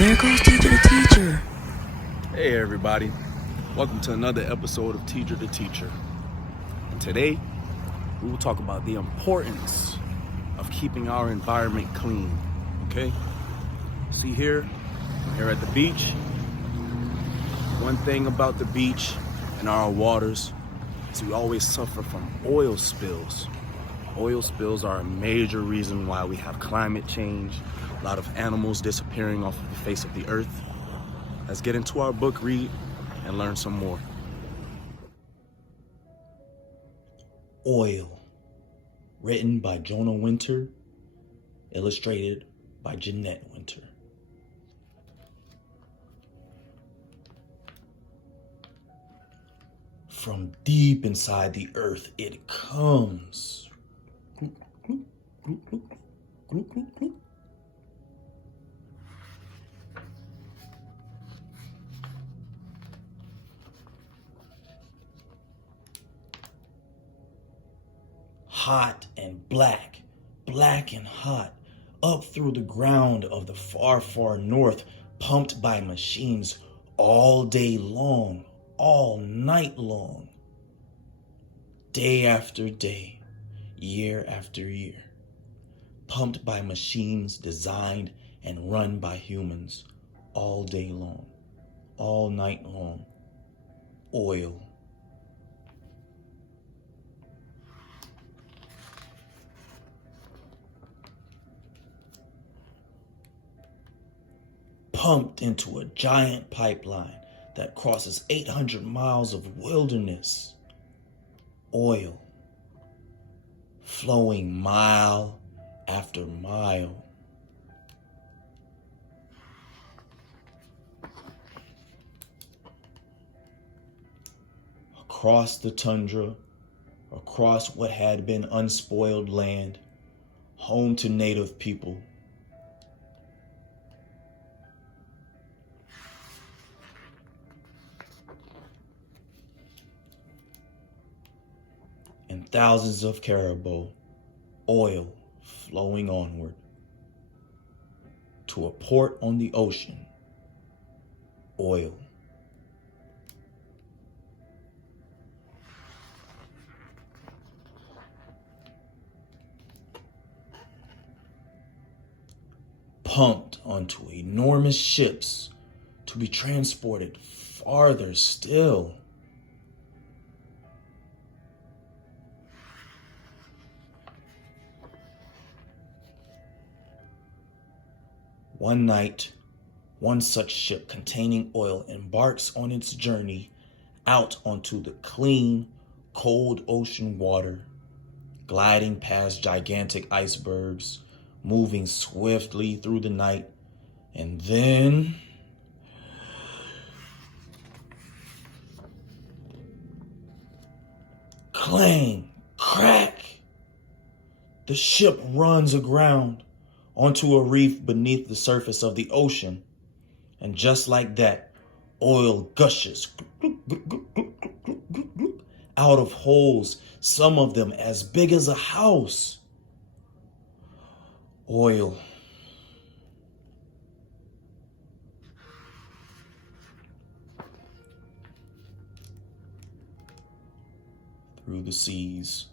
There goes teacher the teacher. Hey everybody, welcome to another episode of TeeJer the Teacher. And today, we will talk about the importance of keeping our environment clean, okay? See here at the beach, one thing about the beach and our waters is we always suffer from oil spills. Oil spills are a major reason why we have climate change, a lot of animals disappearing off of the face of the earth. Let's get into our book read and learn some more. Oil, written by Jonah Winter, illustrated by Jeanette Winter. From deep inside the earth it comes. Hot and black, black and hot, up through the ground of the far, far north, pumped by machines all day long, all night long, day after day, year after year, pumped by machines designed and run by humans all day long, all night long. Oil. Pumped into a giant pipeline that crosses 800 miles of wilderness. Oil flowing mile after mile. Across the tundra, across what had been unspoiled land, home to native people. And thousands of caribou, oil flowing onward to a port on the ocean. Oil. Pumped onto enormous ships to be transported farther still. One night, one such ship containing oil embarks on its journey out onto the clean, cold ocean water, gliding past gigantic icebergs, moving swiftly through the night, and then clang, crack, the ship runs aground onto a reef beneath the surface of the ocean. And just like that, oil gushes out of holes, some of them as big as a house. Oil. Through the seas.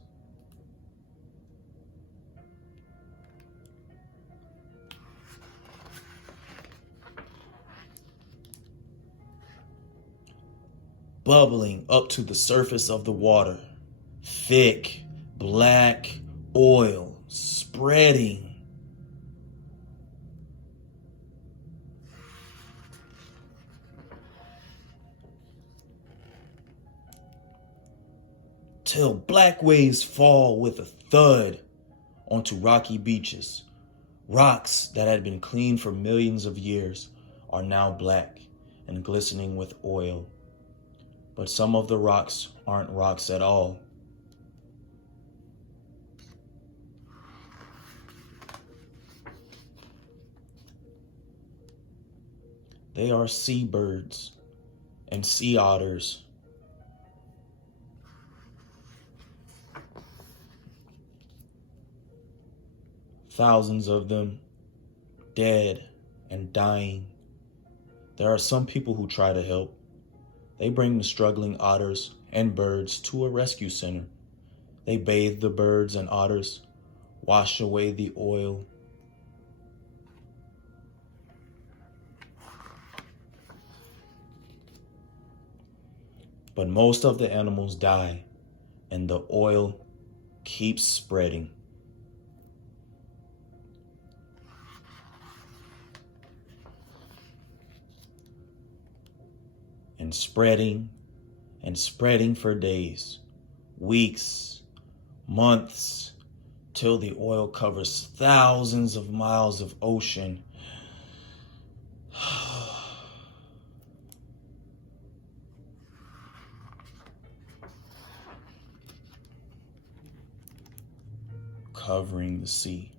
Bubbling up to the surface of the water. Thick, black oil spreading. Till black waves fall with a thud onto rocky beaches. Rocks that had been clean for millions of years are now black and glistening with oil. But some of the rocks aren't rocks at all. They are seabirds and sea otters. Thousands of them dead and dying There are some people who try to help. They bring the struggling otters and birds to a rescue center. They bathe the birds and otters, wash away the oil. But most of the animals die, and the oil keeps spreading. And spreading for days, weeks, months, till the oil covers thousands of miles of ocean. Covering the sea.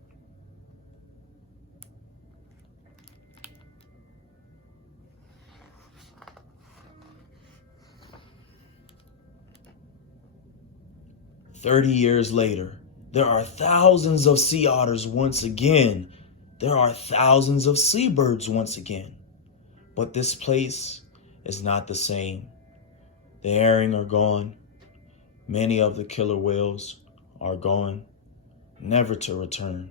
"30 years later, there are thousands of sea otters once again. There are thousands of seabirds once again. But this place is not the same. The herring are gone. Many of the killer whales are gone, never to return.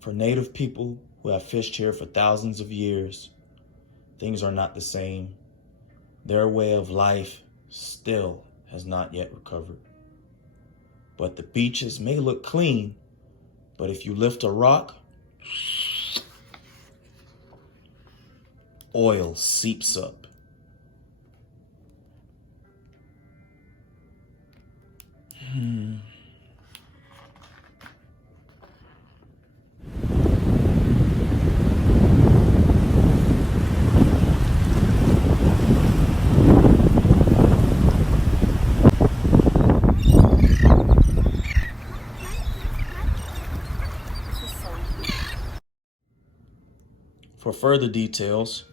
For native people who have fished here for thousands of years, things are not the same. Their way of life still has not yet recovered. But the beaches may look clean, but if you lift a rock, oil seeps up. For further details,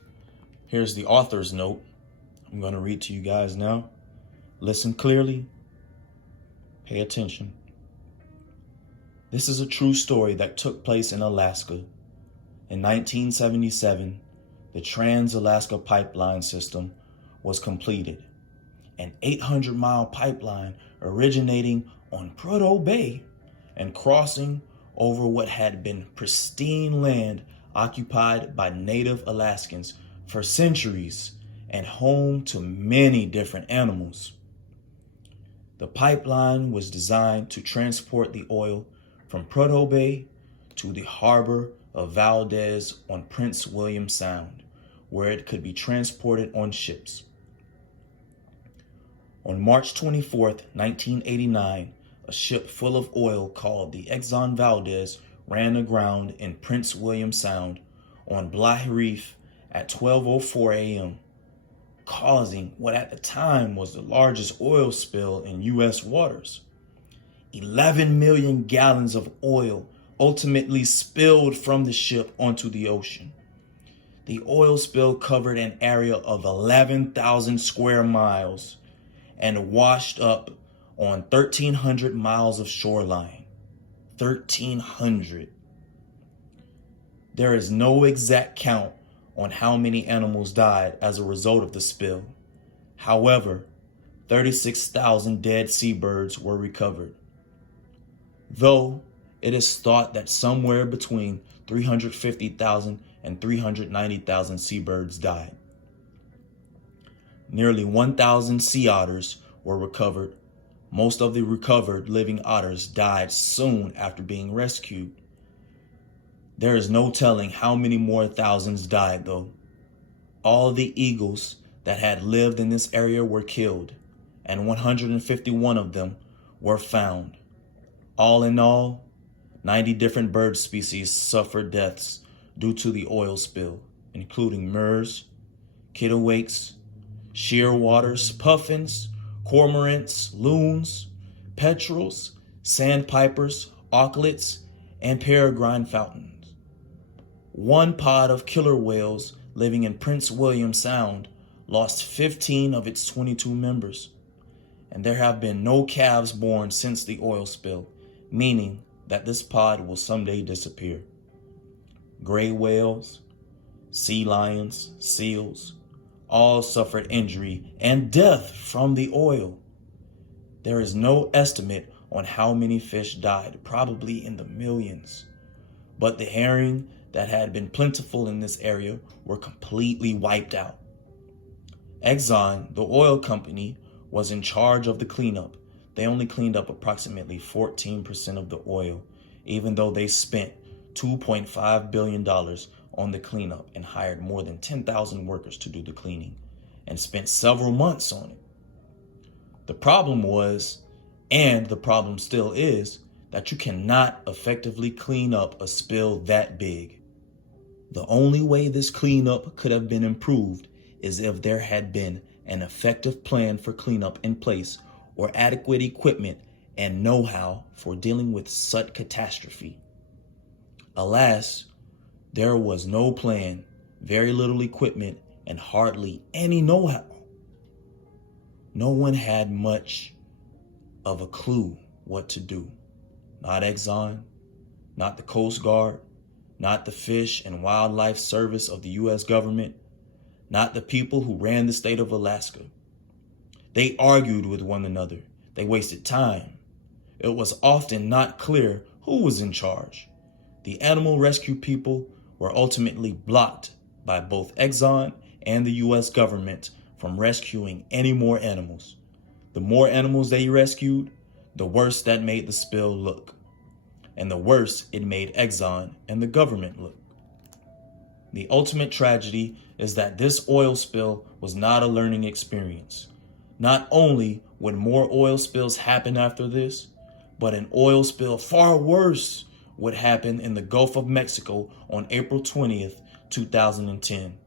here's the author's note. I'm going to read to you guys now. Listen clearly. Pay attention. This is a true story that took place in Alaska. In 1977, the Trans-Alaska Pipeline System was completed. An 800-mile pipeline originating on Prudhoe Bay and crossing over what had been pristine land occupied by native Alaskans for centuries and home to many different animals. The pipeline was designed to transport the oil from Prudhoe Bay to the harbor of Valdez on Prince William Sound, where it could be transported on ships. On March 24th, 1989, a ship full of oil called the Exxon Valdez ran aground in Prince William Sound on Blythe Reef at 12:04 a.m., causing what at the time was the largest oil spill in U.S. waters. 11 million gallons of oil ultimately spilled from the ship onto the ocean. The oil spill covered an area of 11,000 square miles and washed up on 1,300 miles of shoreline. 1,300. There is no exact count on how many animals died as a result of the spill. However, 36,000 dead seabirds were recovered, though it is thought that somewhere between 350,000 and 390,000 seabirds died. Nearly 1,000 sea otters were recovered. Most of the recovered living otters died soon after being rescued. There is no telling how many more thousands died, though. All the eagles that had lived in this area were killed, and 151 of them were found. All in all, 90 different bird species suffered deaths due to the oil spill, including murres, kittiwakes, shearwaters, puffins, cormorants, loons, petrels, sandpipers, auklets, and peregrine falcons. One pod of killer whales living in Prince William Sound lost 15 of its 22 members, and there have been no calves born since the oil spill, meaning that this pod will someday disappear. Gray whales, sea lions, seals, all suffered injury and death from the oil. There is no estimate on how many fish died, probably in the millions. But the herring that had been plentiful in this area were completely wiped out. Exxon, the oil company, was in charge of the cleanup. They only cleaned up approximately 14% of the oil, even though they spent $2.5 billion on the cleanup and hired more than 10,000 workers to do the cleaning and spent several months on it. The problem was, and the problem still is, that you cannot effectively clean up a spill that big. The only way this cleanup could have been improved is if there had been an effective plan for cleanup in place or adequate equipment and know-how for dealing with such catastrophe. Alas, there was no plan, very little equipment, and hardly any know-how. No one had much of a clue what to do. Not Exxon, not the Coast Guard, not the Fish and Wildlife Service of the U.S. government, not the people who ran the state of Alaska. They argued with one another. They wasted time. It was often not clear who was in charge. The animal rescue people were ultimately blocked by both Exxon and the U.S. government from rescuing any more animals. The more animals they rescued, the worse that made the spill look. And the worse it made Exxon and the government look. The ultimate tragedy is that this oil spill was not a learning experience. Not only would more oil spills happen after this, but an oil spill far worse would happen in the Gulf of Mexico on April 20th, 2010.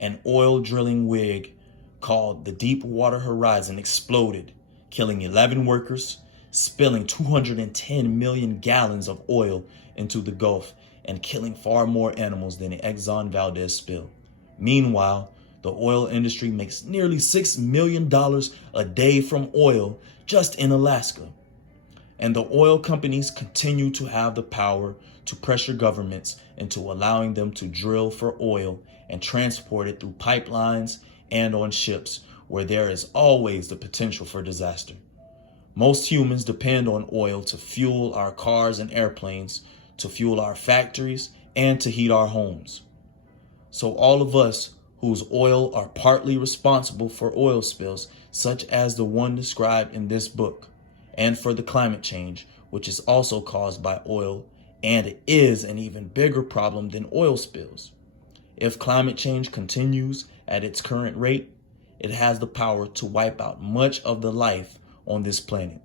An oil drilling rig called the Deepwater Horizon exploded, killing 11 workers, spilling 210 million gallons of oil into the Gulf and killing far more animals than the Exxon Valdez spill. Meanwhile, the oil industry makes nearly $6 million a day from oil just in Alaska. And the oil companies continue to have the power to pressure governments into allowing them to drill for oil and transport it through pipelines and on ships where there is always the potential for disaster. Most humans depend on oil to fuel our cars and airplanes, to fuel our factories, and to heat our homes. So all of us whose oil are partly responsible for oil spills, such as the one described in this book, and for the climate change, which is also caused by oil, and is an even bigger problem than oil spills. If climate change continues at its current rate, it has the power to wipe out much of the life on this planet.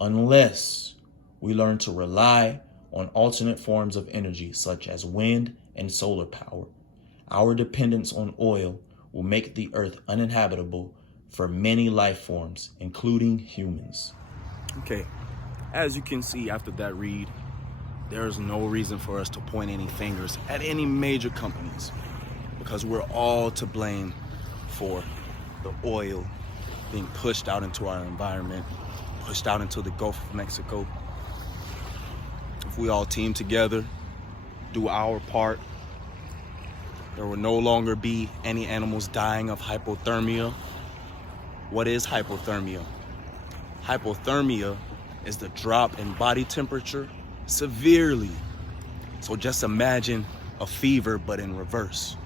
Unless we learn to rely on alternate forms of energy such as wind and solar power, our dependence on oil will make the earth uninhabitable for many life forms, including humans. Okay, as you can see after that read, there's no reason for us to point any fingers at any major companies because we're all to blame for the oil being pushed out into our environment, pushed out into the Gulf of Mexico. If we all team together, do our part, there will no longer be any animals dying of hypothermia. What is hypothermia? Hypothermia is the drop in body temperature severely. So just imagine a fever, but in reverse.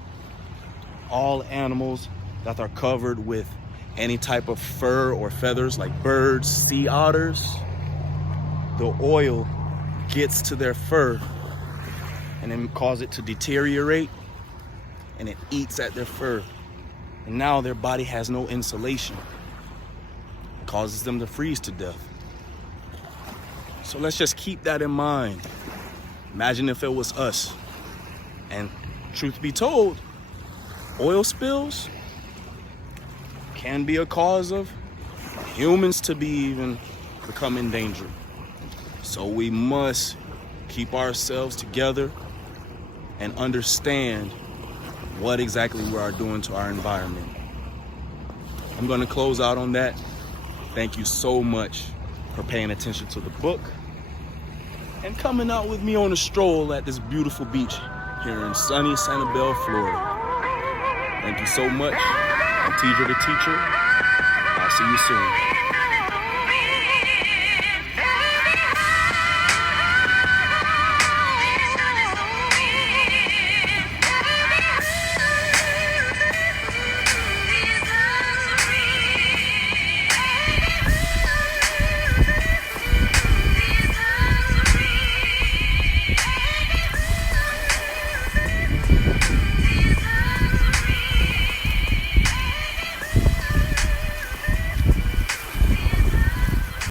All animals that are covered with any type of fur or feathers like birds, sea otters, the oil gets to their fur and then causes it to deteriorate, and it eats at their fur. And now their body has no insulation. It causes them to freeze to death. So let's just keep that in mind. Imagine if it was us. And truth be told, oil spills can be a cause of humans to be even become endangered. So we must keep ourselves together and understand what exactly we are doing to our environment. I'm going to close out on that. Thank you so much for paying attention to the book and coming out with me on a stroll at this beautiful beach here in sunny Sanibel, Florida. Thank you so much. I'm TeeJer the Teacher. I'll see you soon.